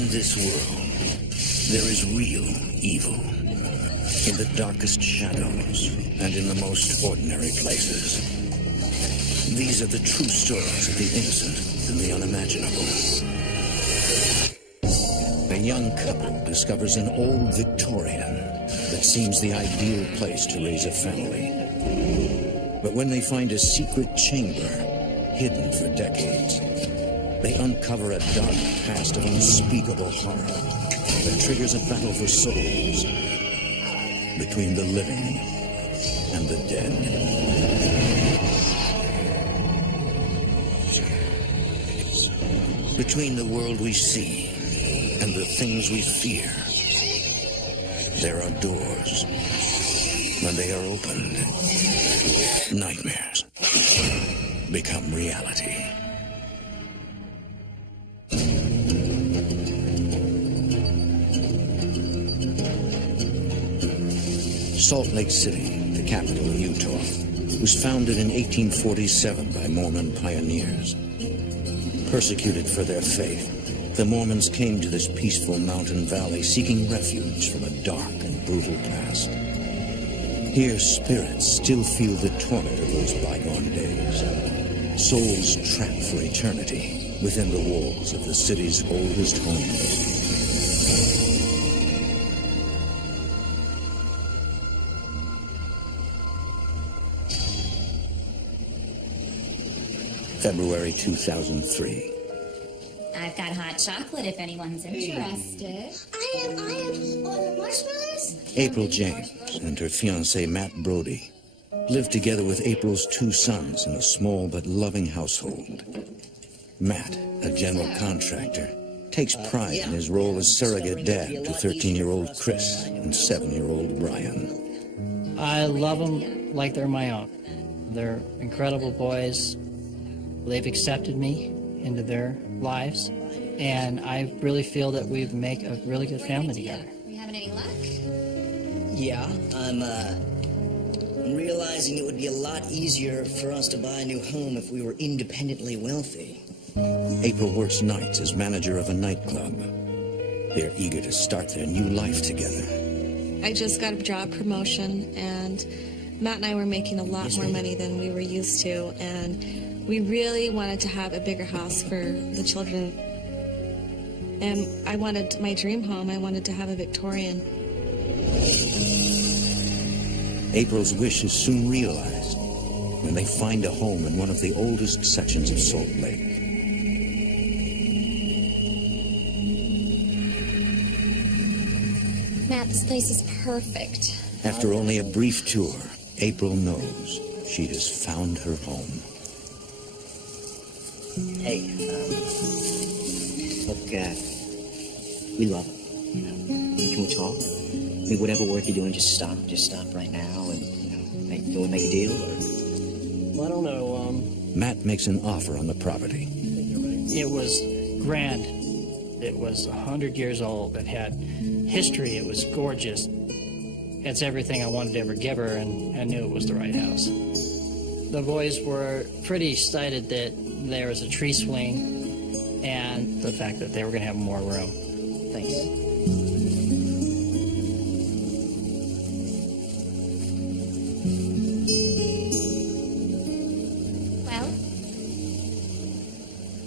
In this world, there is real evil. In the darkest shadows and in the most ordinary places. These are the true stories of the innocent and the unimaginable. A young couple discovers an old Victorian that seems the ideal place to raise a family. But when they find a secret chamber hidden for decades, they uncover a dark past of unspeakable horror that triggers a battle for souls between the living and the dead. Between the world we see and the things we fear, there are doors. When they are opened, nightmares become reality. Salt Lake City, the capital of Utah, was founded in 1847 by Mormon pioneers. Persecuted for their faith, the Mormons came to this peaceful mountain valley seeking refuge from a dark and brutal past. Here, spirits still feel the torment of those bygone days. Souls trapped for eternity within the walls of the city's oldest homes. February 2003. I've got hot chocolate if anyone's interested. I am. On the marshmallows? April James and her fiancé Matt Brody live together with April's two sons in a small but loving household. Matt, a general contractor, takes pride in his role as surrogate dad to 13-year-old Chris and 7-year-old Brian. I love them like they're my own. They're incredible boys. They've accepted me into their lives, and I really feel that we make a really good family together. Are you having any luck? Yeah, I'm realizing it would be a lot easier for us to buy a new home if we were independently wealthy. April works nights as manager of a nightclub. They're eager to start their new life together. I just got a job promotion, and Matt and I were making a lot more money than we were used to, and we really wanted to have a bigger house for the children. And I wanted my dream home. I wanted to have a Victorian. April's wish is soon realized when they find a home in one of the oldest sections of Salt Lake. Matt, this place is perfect. After only a brief tour, April knows she has found her home. Hey, look, we love it. You know, can we talk? I mean, whatever work you're doing, just stop right now, and can we make a deal? Or? Well, I don't know. Matt makes an offer on the property. It was grand. It was 100 years old. It had history. It was gorgeous. It's everything I wanted to ever give her, and I knew it was the right house. The boys were pretty excited that there was a tree swing and the fact that they were going to have more room. Thanks.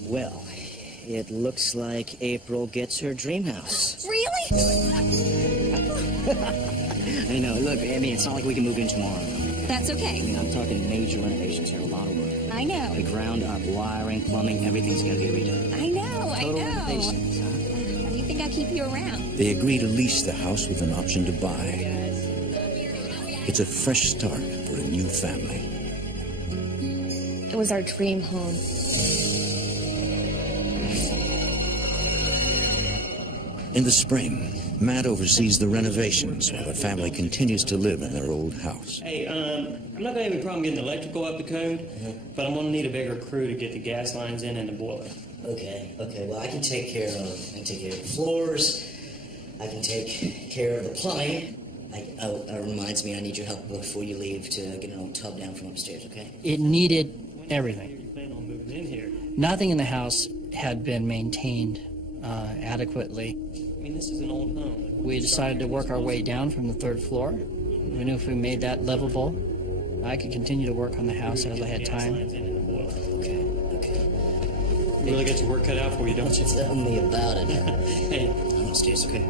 Well, it looks like April gets her dream house. Really? I know. Look, I mean, it's not like we can move in tomorrow. That's okay. I mean, I'm talking major renovations here, a lot of work. I know. The ground up, wiring, plumbing, everything's going to be redone. I know. Total renovations, huh? How do you think I'll keep you around? They agree to lease the house with an option to buy. It's a fresh start for a new family. It was our dream home. In the spring, Matt oversees the renovations while the family continues to live in their old house. Hey, I'm not going to have any problem getting the electrical up to code, but I'm going to need a bigger crew to get the gas lines in and the boiler. Okay. Well, I can take care of the floors. I can take care of the plumbing. It reminds me, I need your help before you leave to get an old tub down from upstairs, okay? It needed everything. You plan on moving in here? Nothing in the house had been maintained adequately. I mean, this is an old home. We decided to work our way down from the 3rd floor. We knew if we made that livable, I could continue to work on the house as I had time. Okay. You really got your work cut out for you, don't you? Tell me about it. Hey, I'm upstairs, okay?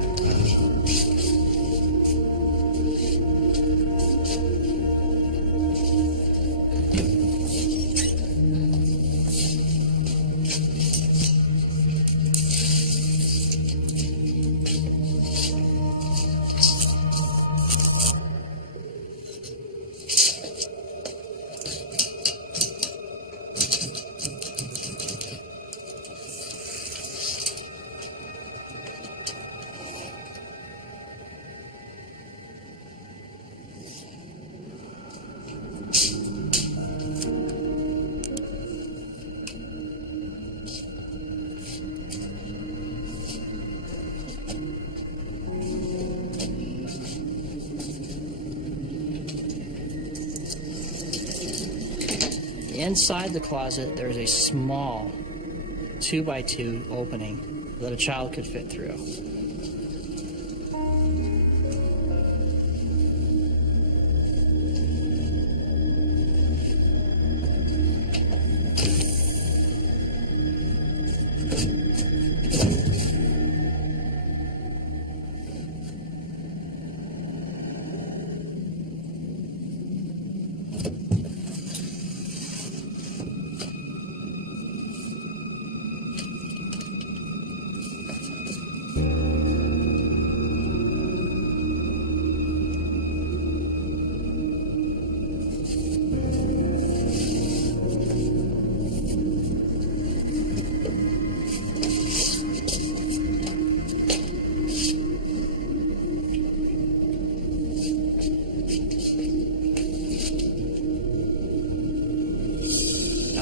Inside the closet, there's a small 2x2 opening that a child could fit through.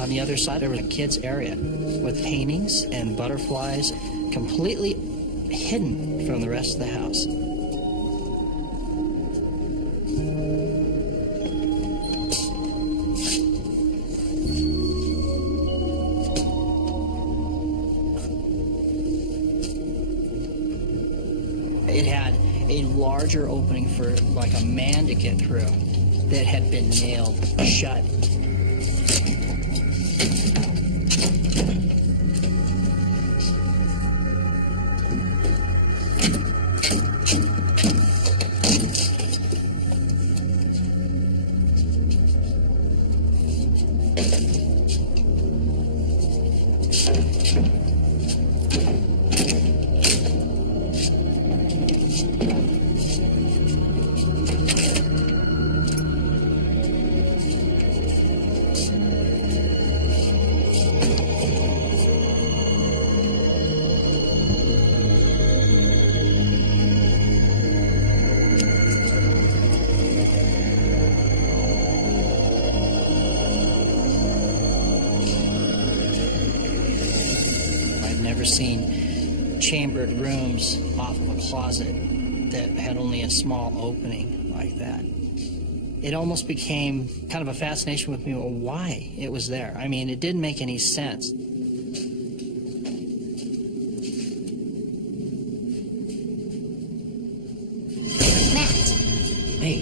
On the other side, there was a kids' area with paintings and butterflies completely hidden from the rest of the house. It had a larger opening for like a man to get through that had been nailed shut. Never seen chambered rooms off of a closet that had only a small opening like that. It almost became kind of a fascination with me, well, why it was there. I mean, it didn't make any sense. Matt, Hey,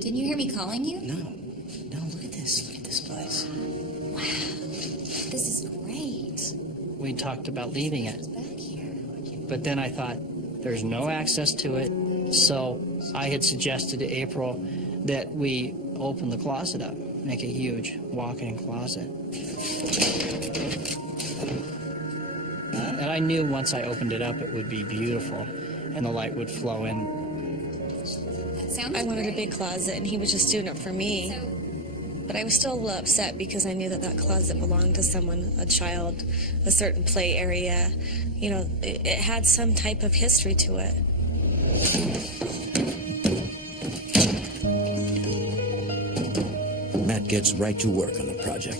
didn't you hear me calling you? no, look at this. Look at this place. Wow, this is great. We talked about leaving it, It's back here. but then I thought there's no access to it, so I had suggested to April that we open the closet up, make a huge walk-in closet. And I knew once I opened it up it would be beautiful and the light would flow in. That sounds I wanted a great. big closet, and he was just doing it for me. So, But I was still a little upset because I knew that that closet belonged to someone, a child, a certain play area. You know, it had some type of history to it. Matt gets right to work on the project.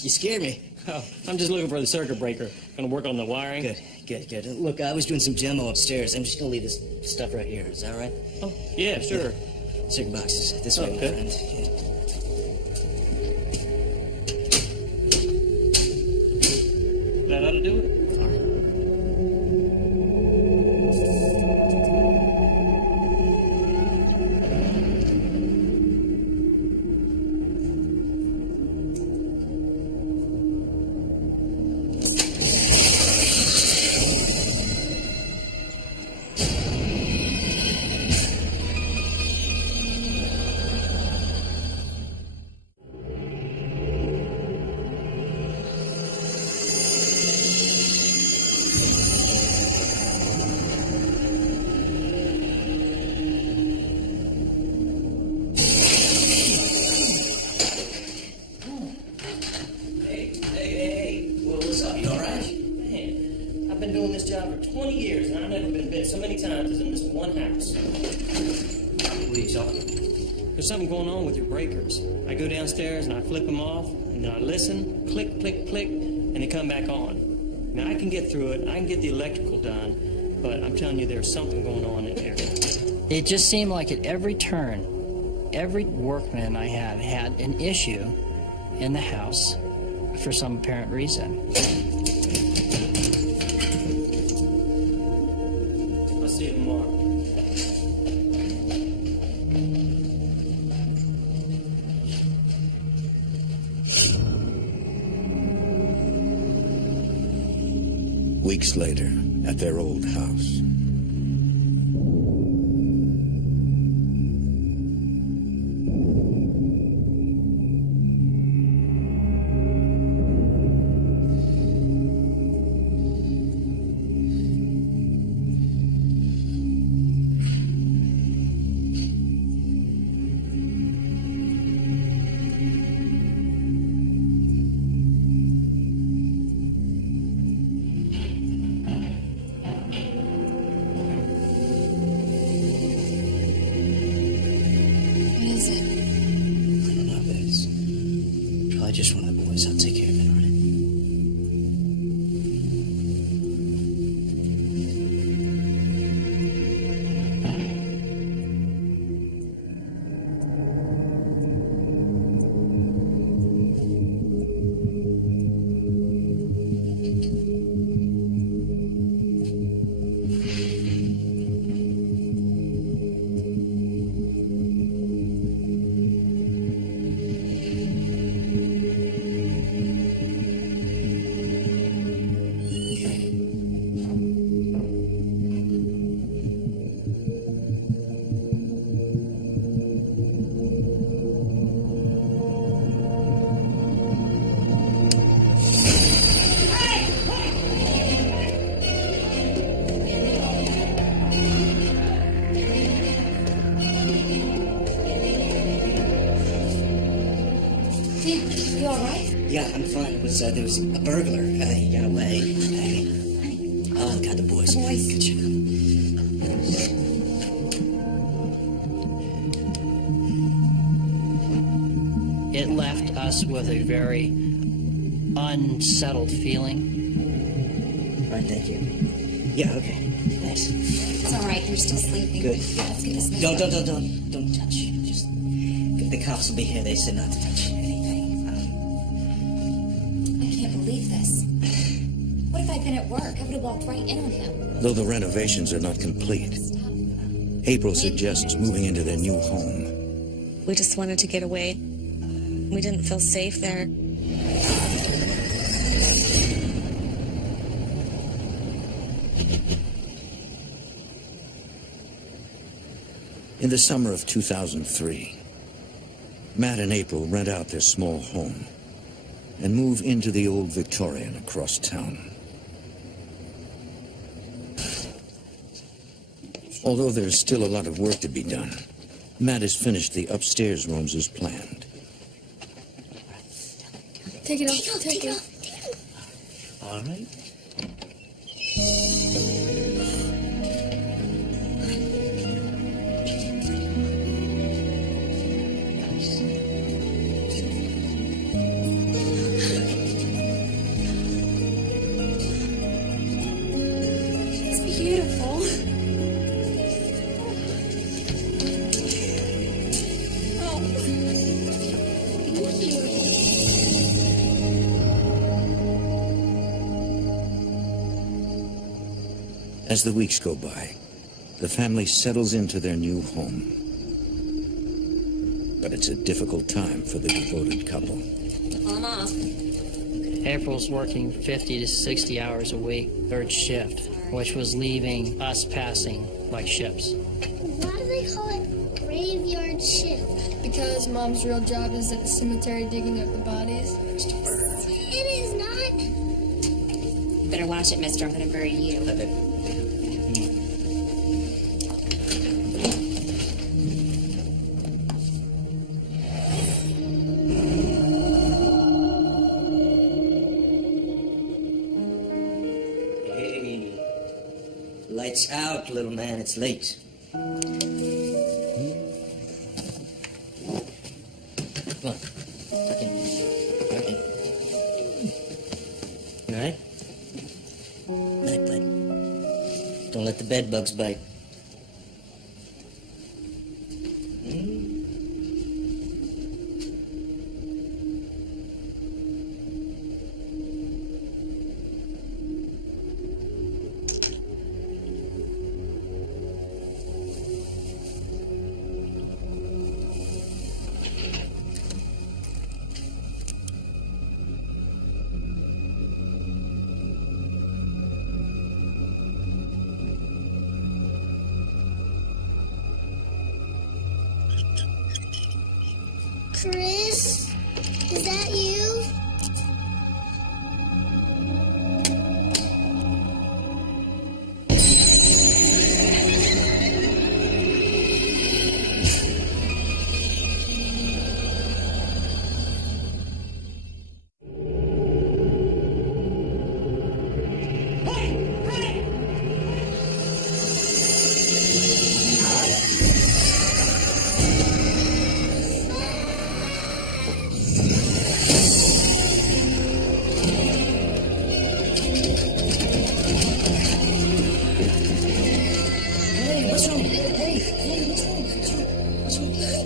You scared me. Oh, I'm just looking for the circuit breaker. Gonna work on the wiring. Good. Look, I was doing some demo upstairs. I'm just gonna leave this stuff right here. Is that all right? Oh, yeah, sure. Circuit boxes. This way, my Okay. friend. That ought to do it. Hey. What's up? You all right? Man, I've been doing this job for 20 years, and I've never been bit so many times as in this one house. What are you talking? There's something going on with your breakers. I go downstairs and I flip them off, and then I listen, click, click, click, and they come back on. Now, I can get through it. I can get the electrical done, but I'm telling you, there's something going on in there. It just seemed like at every turn, every workman I had an issue in the house for some apparent reason. I'll see you tomorrow. Weeks later, at their old house. What is it? I don't know, but it's probably just one of the boys. I'll take care of it, all right? You all right? Yeah, I'm fine. It was, there was a burglar. He got away. Oh, God, the boys. The boys. Good job. It left us with a very unsettled feeling. All right, thank you. Yeah, okay. Thanks. It's all right. You're still sleeping. Good. Let's get this Don't touch. Just, the cops will be here. They said not to touch anything. I can't believe this. What if I'd been at work? I would have walked right in on him. Though the renovations are not complete, April suggests moving into their new home. We just wanted to get away. We didn't feel safe there. In the summer of 2003, Matt and April rent out their small home and move into the old Victorian across town. Although there's still a lot of work to be done, Matt has finished the upstairs rooms as planned. Take it off. Take it off. All right. As the weeks go by, the family settles into their new home. But it's a difficult time for the devoted couple. On off. April's working 50 to 60 hours a week, third shift, which was leaving us passing like ships. Why do they call it graveyard shift? Because Mom's real job is at the cemetery digging up the bodies. It is not. You better watch it, mister. I'm gonna bury you. Hey, lights out, little man. It's late. Come on. Okay. Okay. You all right? Night, bud. Don't let the bed bugs bite. Chris, is that you?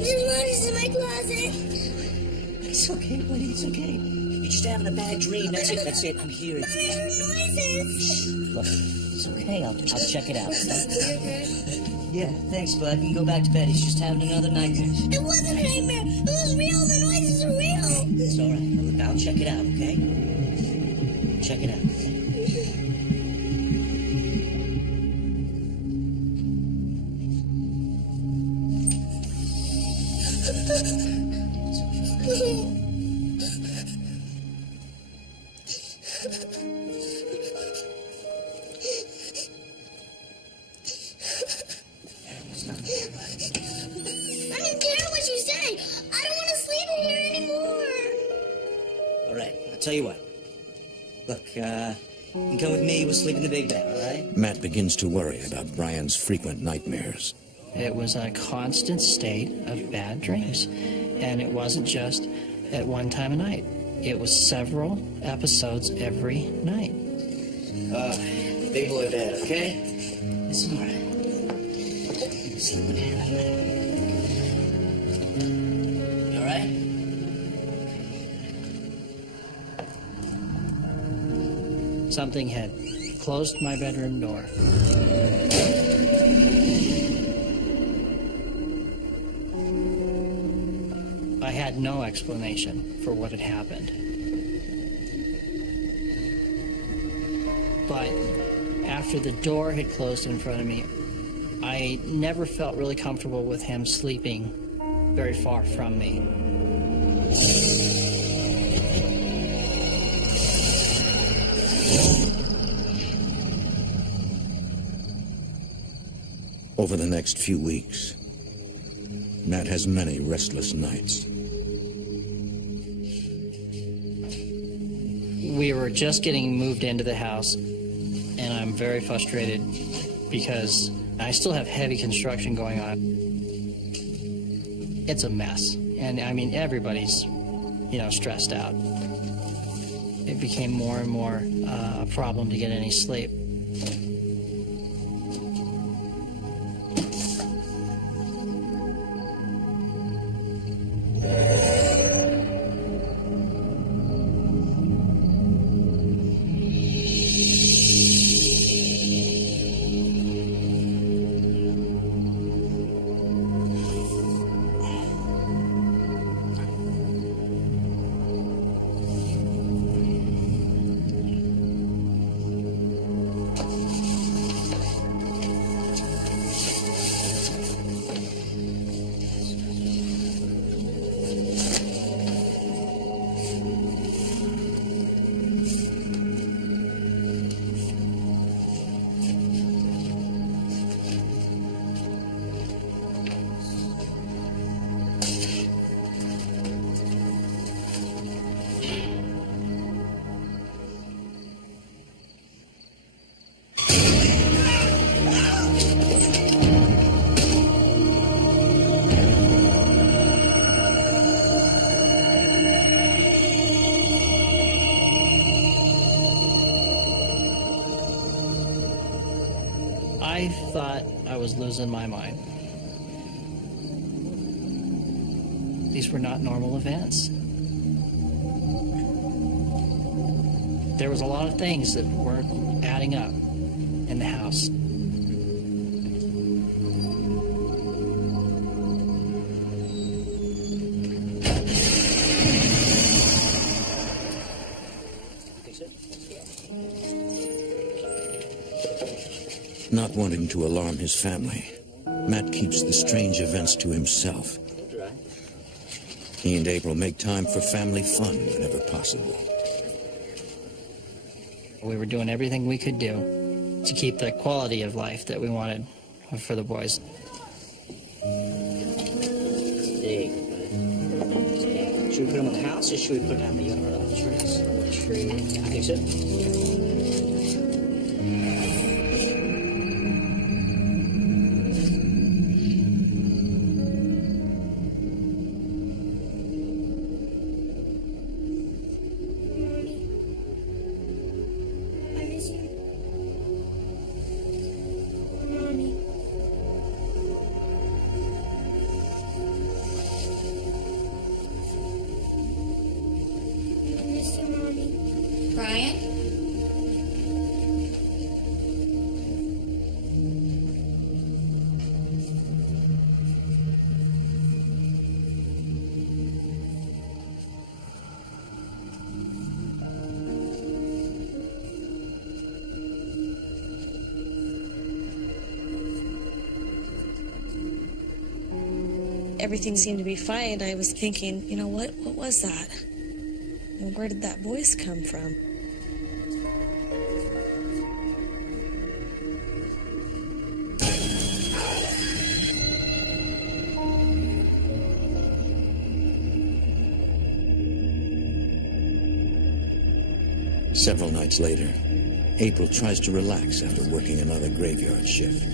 There's bodies in my closet. It's okay, buddy. It's okay. You're just having a bad dream. That's it. That's it. I'm here. I heard noises. Look, it's okay. I'll check it out. Okay. Yeah, thanks, bud. You can go back to bed. He's just having another nightmare. It wasn't a nightmare. It was real. The noises are real. It's all right. Look, I'll check it out, okay? Check it out. I don't care what you say. I don't want to sleep in here anymore. All right, I'll tell you what. Look, you can come with me. We'll sleep in the big bed, all right? Matt begins to worry about Brian's frequent nightmares. It was a constant state of bad dreams. And it wasn't just at one time a night. It was several episodes every night. Big boy bed, okay? It's all right. Sleep in here. You all right? Something had closed my bedroom door. I had no explanation for what had happened. But after the door had closed in front of me, I never felt really comfortable with him sleeping very far from me. Over the next few weeks, Matt has many restless nights. We were just getting moved into the house, and I'm very frustrated because I still have heavy construction going on. It's a mess, and I mean, everybody's, stressed out. It became more and more a problem to get any sleep. I thought I was losing my mind. These were not normal events. There was a lot of things that weren't adding up in the house. Not wanting to alarm his family, Matt keeps the strange events to himself. He and April make time for family fun whenever possible. We were doing everything we could do to keep the quality of life that we wanted for the boys. Should we put them in the house or should we put them in the yard? Tree. I think so. Brian? Everything seemed to be fine. I was thinking, you know, what was that? And where did that voice come from? Several nights later, April tries to relax after working another graveyard shift.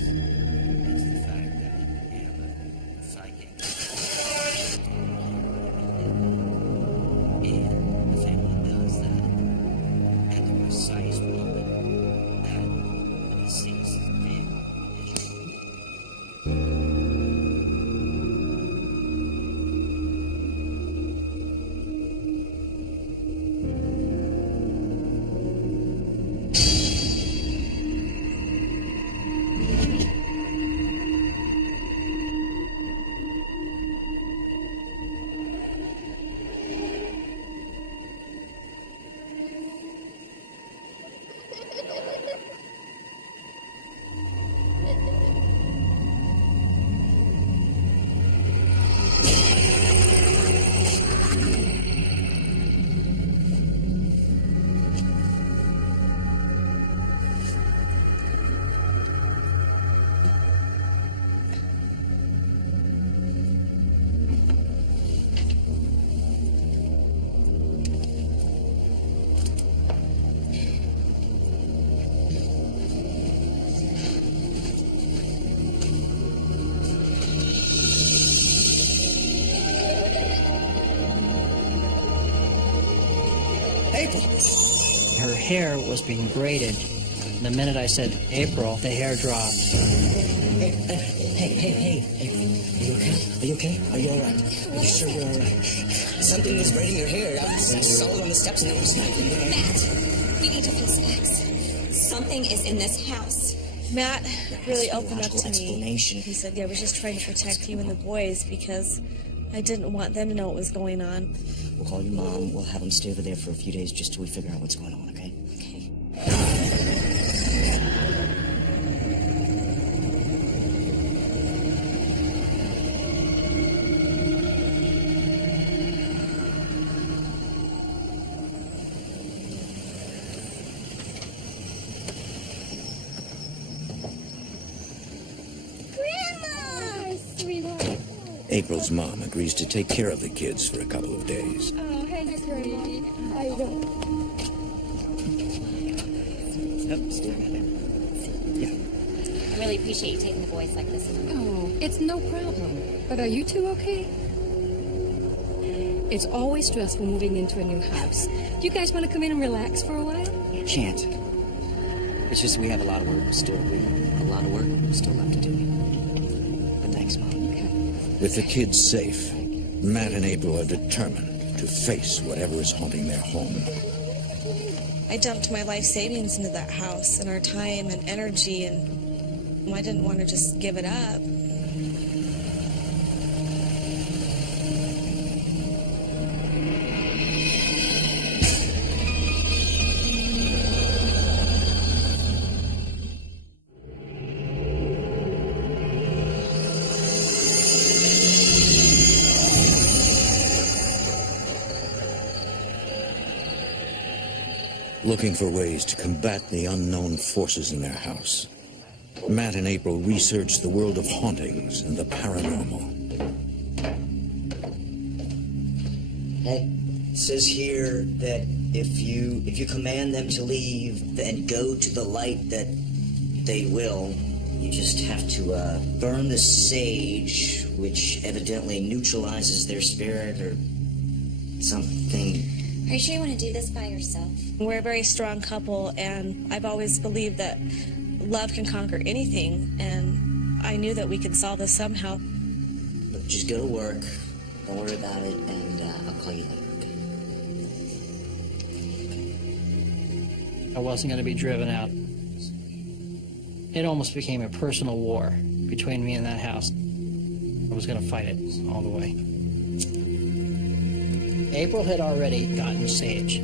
April! Her hair was being braided. The minute I said April, the hair dropped. Hey, Are you okay? Are you okay? Are you all right? Are you sure you're all right? Something was braiding your hair. I saw it on the steps and it was snapping. Matt, we need to face facts. Something is in this house. Matt really opened up to me. Explanation. He said, yeah, I was just trying to protect you and the boys because I didn't want them to know what was going on. We'll call your mom. We'll have them stay over there for a few days just till we figure out what's going on, okay? Okay. April's mom agrees to take care of the kids for a couple of days. Oh, hey, Curdy. How you doing? Yep, stay right there. Yeah. I really appreciate you taking the boys like this. Oh, it's no problem. But are you two okay? It's always stressful moving into a new house. Do you guys want to come in and relax for a while? Shan't. It's just we have a lot of work still left to do. But thanks, Mom. With the kids safe, Matt and April are determined to face whatever is haunting their home. I dumped my life savings into that house and our time and energy, and I didn't want to just give it up. Looking for ways to combat the unknown forces in their house, Matt and April research the world of hauntings and the paranormal. Hey, it says here that if you command them to leave and go to the light, that they will. You just have to burn the sage, which evidently neutralizes their spirit or something. Are you sure you want to do this by yourself? We're a very strong couple, and I've always believed that love can conquer anything, and I knew that we could solve this somehow. Look, just go to work. Don't worry about it, and I'll call you later. I wasn't going to be driven out. It almost became a personal war between me and that house. I was going to fight it all the way. April had already gotten sage.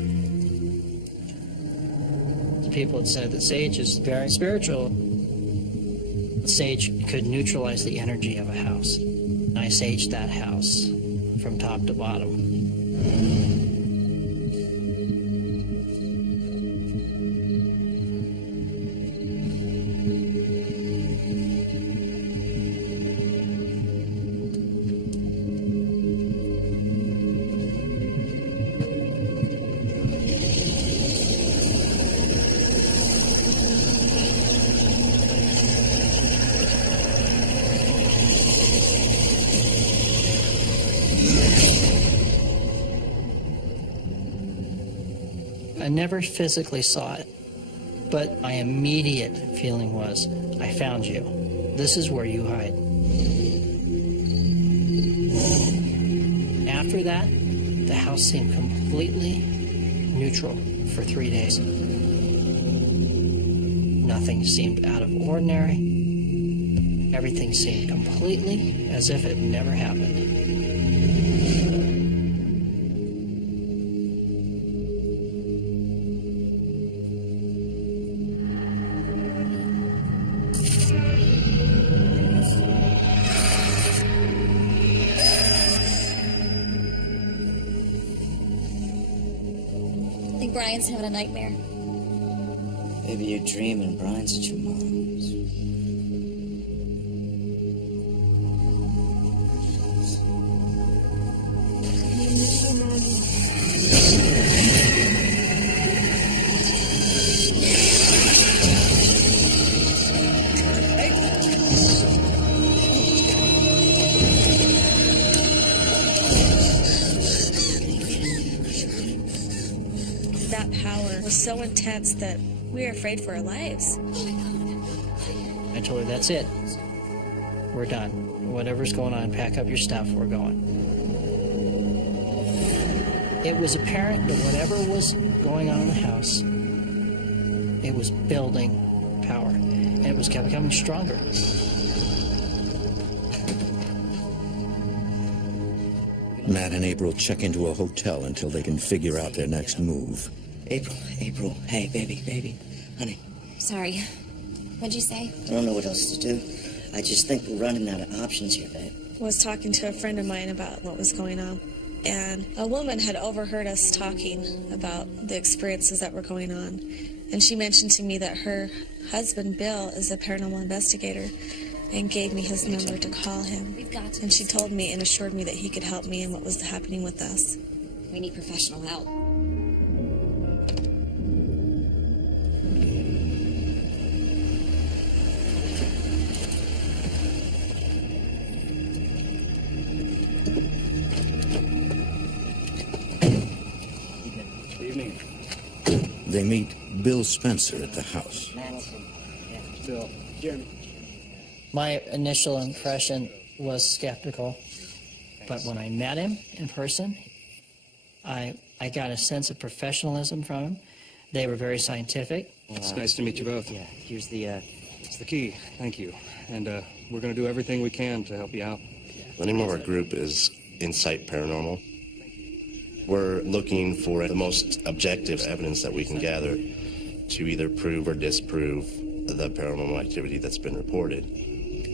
People had said that sage is very spiritual. Sage could neutralize the energy of a house. I saged that house from top to bottom. I never physically saw it, but my immediate feeling was, I found you. This is where you hide. After that, the house seemed completely neutral for 3 days. Nothing seemed out of ordinary. Everything seemed completely as if it never happened. I think Brian's having a nightmare. Maybe you're dreaming Brian's at your mom's. That power was so intense that we were afraid for our lives. I told her, that's it. We're done. Whatever's going on, pack up your stuff, we're going. It was apparent that whatever was going on in the house, it was building power, and it was becoming stronger. Matt and April check into a hotel until they can figure out their next move. April, hey, baby, honey. Sorry. What'd you say? I don't know what else to do. I just think we're running out of options here, babe. I was talking to a friend of mine about what was going on, and a woman had overheard us talking about the experiences that were going on, and she mentioned to me that her husband, Bill, is a paranormal investigator, and gave me his number to call him. We've got to. And she told me and assured me that he could help me in what was happening with us. We need professional help. They meet Bill Spencer at the house. Bill, Jeremy. My initial impression was skeptical, but when I met him in person, I got a sense of professionalism from him. They were very scientific. It's nice to meet you both. Yeah, here's the, It's the key. Thank you. And we're going to do everything we can to help you out. The name of our group is Insight Paranormal. We're looking for the most objective evidence that we can gather to either prove or disprove the paranormal activity that's been reported.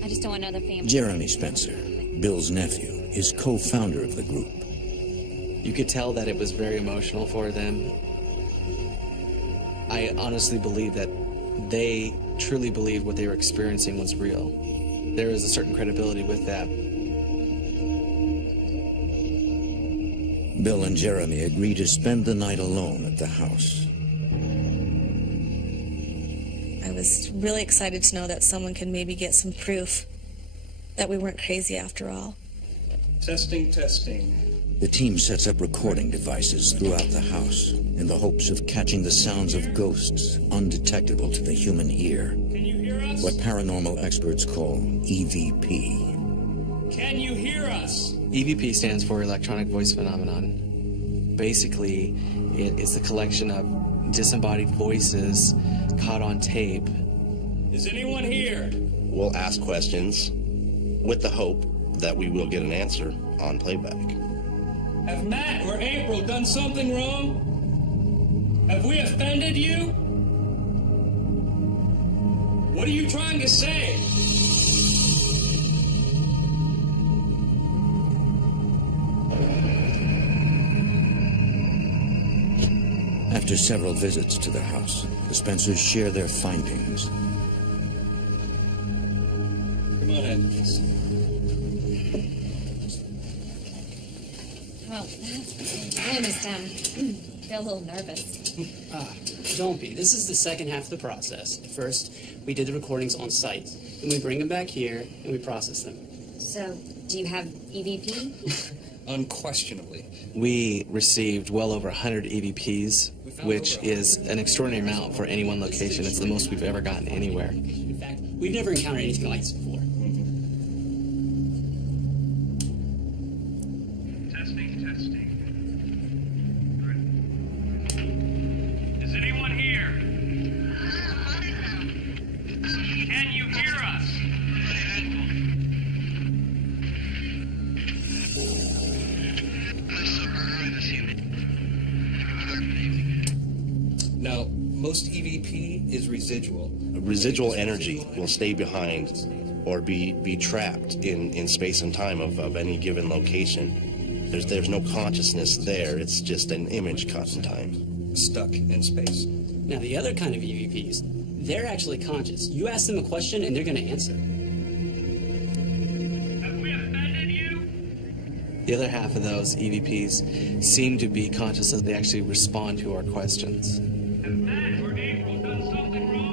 I just don't want another family. Jeremy Spencer, Bill's nephew, is co-founder of the group. You could tell that it was very emotional for them. I honestly believe that they truly believed what they were experiencing was real. There was a certain credibility with that. Bill and Jeremy agree to spend the night alone at the house. I was really excited to know that someone could maybe get some proof that we weren't crazy after all. Testing. The team sets up recording devices throughout the house in the hopes of catching the sounds of ghosts undetectable to the human ear. Can you hear us? What paranormal experts call EVP. Can you hear us? EVP stands for Electronic Voice Phenomenon. Basically, it is the collection of disembodied voices caught on tape. Is anyone here? We'll ask questions with the hope that we will get an answer on playback. Have Matt or April done something wrong? Have we offended you? What are you trying to say? After several visits to the house, the Spencers share their findings. Come on in. Well, I understand. Feel a little nervous. Don't be. This is the second half of the process. First, we did the recordings on site. Then we bring them back here and we process them. So, do you have EVP? Unquestionably. We received well over 100 EVPs, which is an extraordinary amount for any one location. It's the most we've ever gotten anywhere. In fact, we've never encountered anything like this before. Testing. Is anyone here? Can you hear us? Now, most EVP is residual. Residual energy will stay behind or be trapped in space and time of any given location. There's no consciousness there. It's just an image caught in time. Stuck in space. Now, the other kind of EVPs, they're actually conscious. You ask them a question and they're going to answer. Have we offended you? The other half of those EVPs seem to be conscious as they actually respond to our questions. Have Matt or April done something wrong?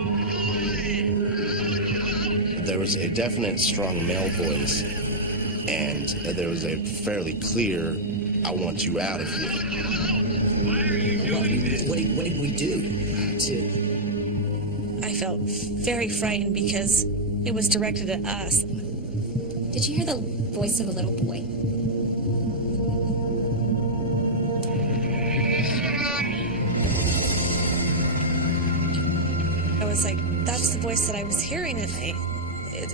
There was a definite strong male voice, and there was a fairly clear, I want you out of here. Why are you doing this? what did we do to... I felt very frightened because it was directed at us. Did you hear the voice of a little boy? I was like, that's the voice that I was hearing, and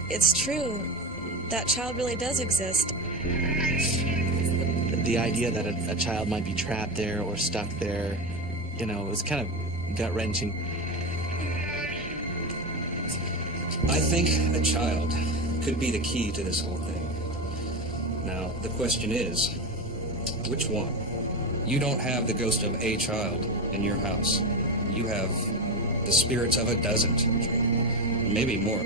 it's true. That child really does exist. The idea that a child might be trapped there or stuck there, it was kind of gut-wrenching. I think a child could be the key to this whole thing. Now, the question is, which one? You don't have the ghost of a child in your house. You have the spirits of a dozen, maybe more.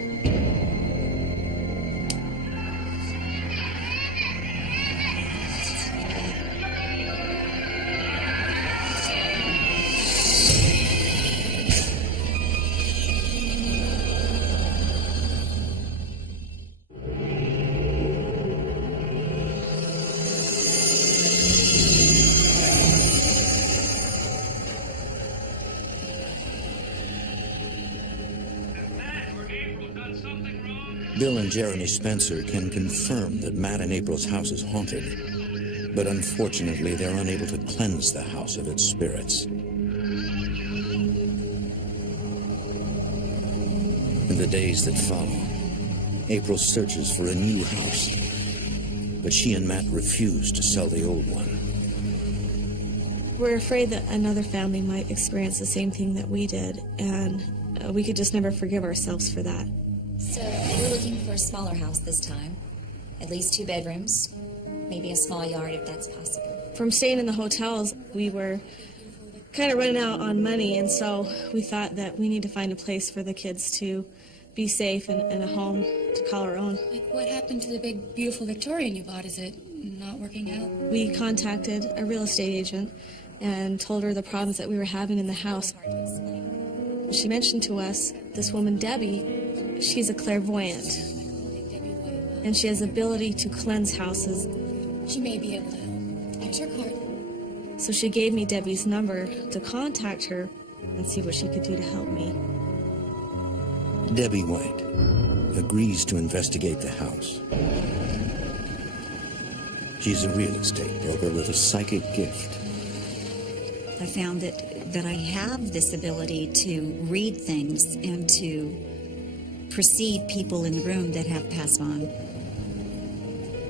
Bill and Jeremy Spencer can confirm that Matt and April's house is haunted, but unfortunately they're unable to cleanse the house of its spirits. In the days that follow, April searches for a new house, but she and Matt refuse to sell the old one. We're afraid that another family might experience the same thing that we did, and we could just never forgive ourselves for that. So we're looking for a smaller house this time. At least 2 bedrooms, maybe a small yard if that's possible. From staying in the hotels, we were kind of running out on money, and so we thought that we need to find a place for the kids to be safe and a home to call our own. Like, what happened to the big, beautiful Victorian you bought? Is it not working out? We contacted a real estate agent and told her the problems that we were having in the house. She mentioned to us this woman, Debbie. She's a clairvoyant, and she has the ability to cleanse houses. She may be able to help. Here's her card. So she gave me Debbie's number to contact her and see what she could do to help me. Debbie White agrees to investigate the house. She's a real estate broker with a psychic gift. I found that I have this ability to read things and to perceive people in the room that have passed on.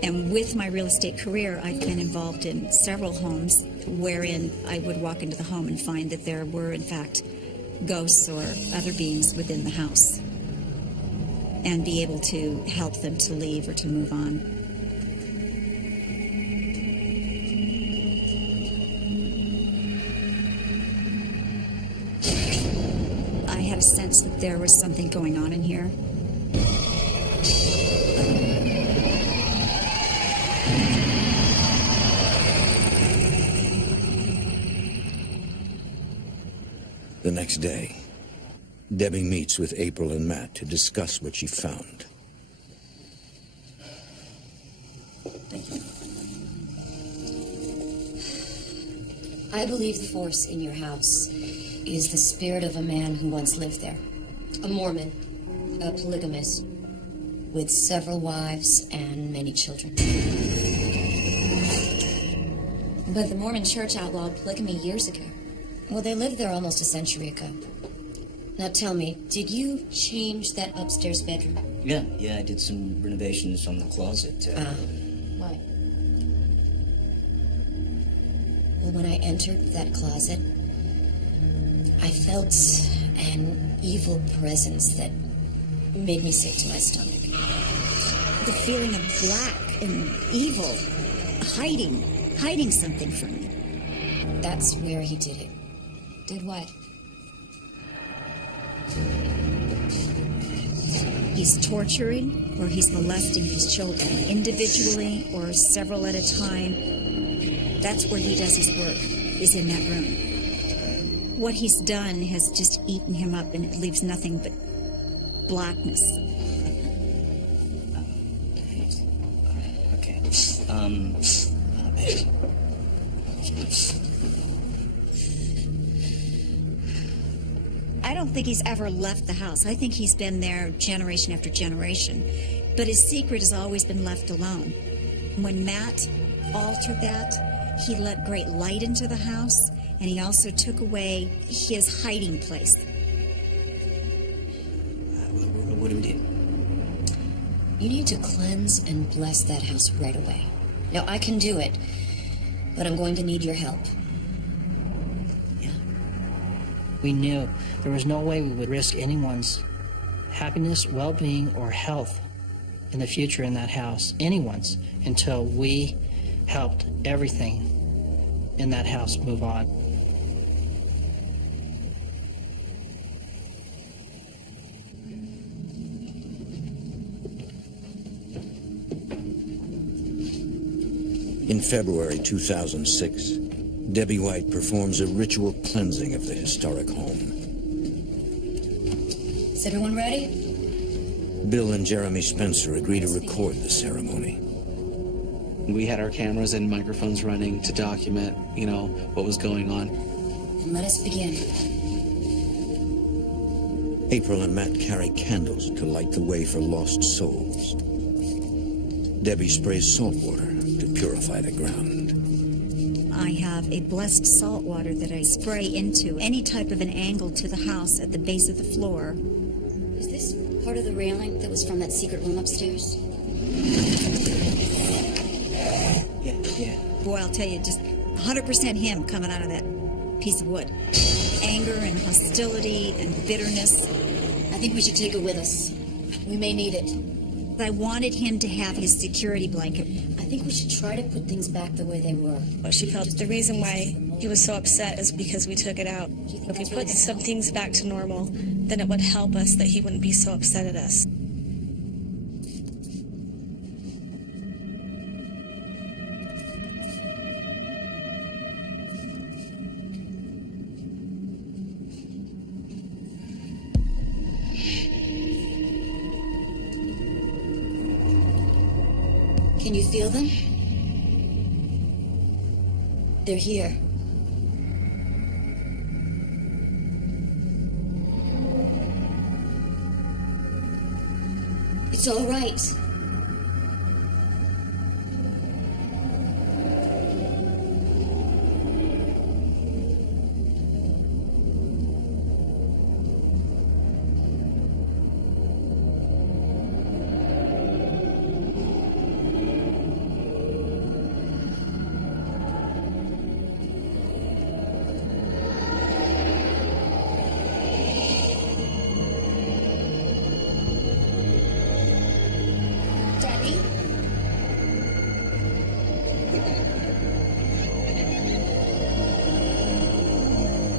And with my real estate career, I've been involved in several homes wherein I would walk into the home and find that there were, in fact, ghosts or other beings within the house, and be able to help them to leave or to move on. I had a sense that there was something going on in here. The next day, Debbie meets with April and Matt to discuss what she found. I believe the force in your house is the spirit of a man who once lived there. A Mormon, a polygamist, with several wives and many children. But the Mormon church outlawed polygamy years ago. Well, they lived there almost a century ago. Now tell me, did you change that upstairs bedroom? Yeah, I did some renovations on the closet. Why? Well, when I entered that closet, I felt an evil presence that made me sick to my stomach. The feeling of black and evil, hiding something from me. That's where he did it. Did what? He's torturing or he's molesting his children, individually or several at a time. That's where he does his work, is in that room. What he's done has just eaten him up, and it leaves nothing but blackness. Okay. I don't think he's ever left the house. I think he's been there generation after generation. But his secret has always been left alone. When Matt altered that, he let great light into the house, and he also took away his hiding place. What do we do? You need to cleanse and bless that house right away. Now, I can do it, but I'm going to need your help. We knew there was no way we would risk anyone's happiness, well-being, or health in the future in that house, anyone's, until we helped everything in that house move on. In February 2006, Debbie White performs a ritual cleansing of the historic home. Is everyone ready? Bill and Jeremy Spencer agree to record the ceremony. We had our cameras and microphones running to document, what was going on. And let us begin. April and Matt carry candles to light the way for lost souls. Debbie sprays salt water to purify the ground. I have a blessed salt water that I spray into any type of an angle to the house at the base of the floor. Is this part of the railing that was from that secret room upstairs? Yeah. Boy, I'll tell you, just 100% him coming out of that piece of wood. Anger and hostility and bitterness. I think we should take it with us. We may need it. I wanted him to have his security blanket. I think we should try to put things back the way they were. Well, she felt the reason why he was so upset is because we took it out. If we put some things back to normal, then it would help us that he wouldn't be so upset at us. Can you feel them? They're here. It's all right.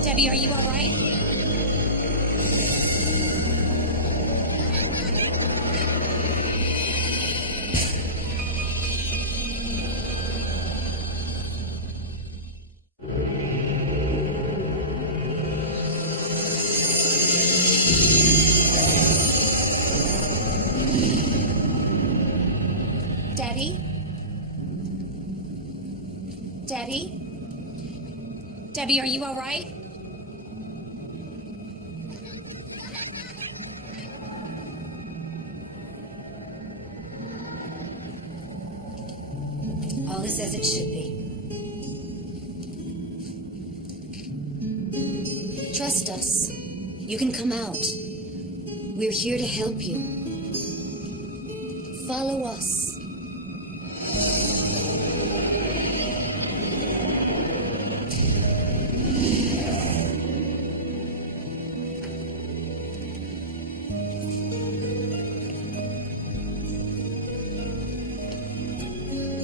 Debbie, are you all right? Debbie? Debbie? Debbie, are you all right? All is as it should be. Trust us. You can come out. We're here to help you. Follow us.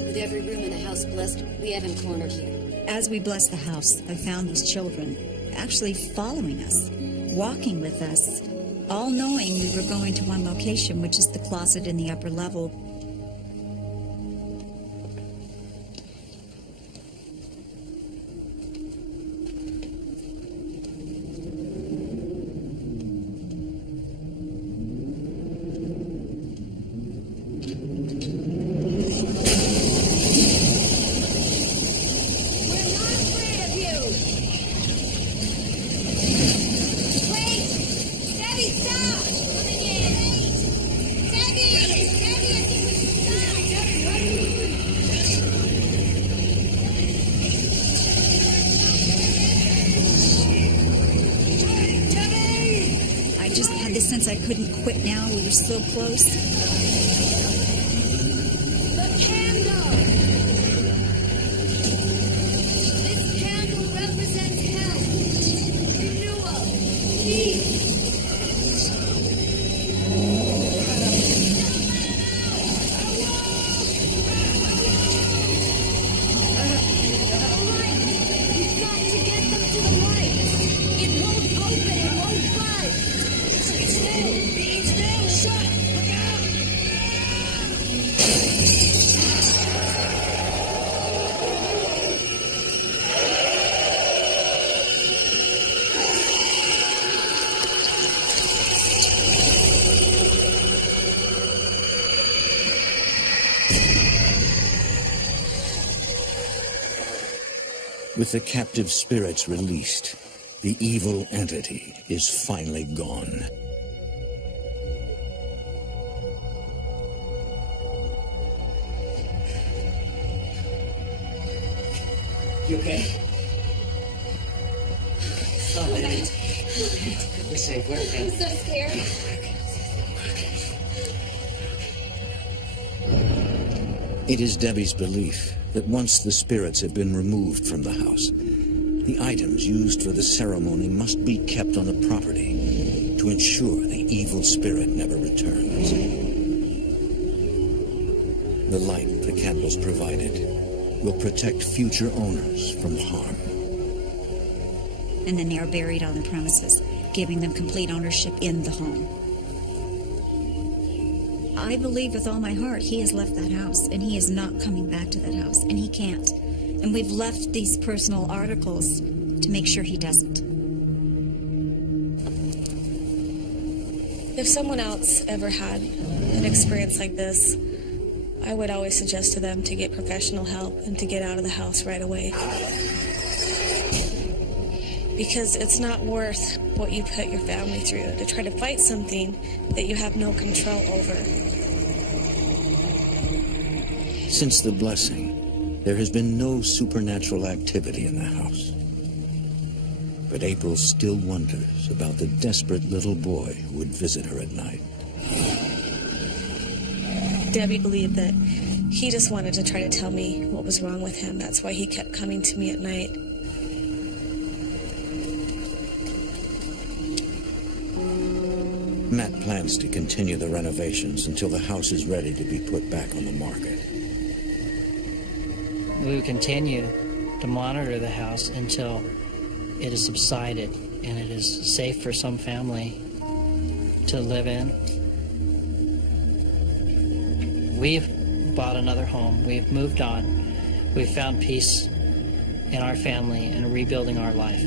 With every room in the house blessed, we haven't cornered here. As we blessed the house, I found these children actually following us, walking with us, all knowing we were going to one location, which is the closet in the upper level. Since I couldn't quit now, we were so close. The candle! This candle represents health, renewal, peace. We've got to get them to the light. It won't open, it won't budge. With the captive spirits released, the evil entity is finally gone. You okay? Oh, man. We're safe. We're okay. I'm so scared. It is Debbie's belief that once the spirits have been removed from the house, the items used for the ceremony must be kept on the property to ensure the evil spirit never returns. The light the candles provided will protect future owners from harm. And then they are buried on the premises, giving them complete ownership in the home. I believe with all my heart he has left that house, and he is not coming back to that house, and he can't. And we've left these personal articles to make sure he doesn't. If someone else ever had an experience like this, I would always suggest to them to get professional help and to get out of the house right away. Because it's not worth what you put your family through to try to fight something that you have no control over. Since the blessing, there has been no supernatural activity in the house. But April still wonders about the desperate little boy who would visit her at night. Debbie believed that he just wanted to try to tell me what was wrong with him. That's why he kept coming to me at night. Matt plans to continue the renovations until the house is ready to be put back on the market. We will continue to monitor the house until it has subsided and it is safe for some family to live in. We've bought another home. We've moved on. We've found peace in our family and rebuilding our life.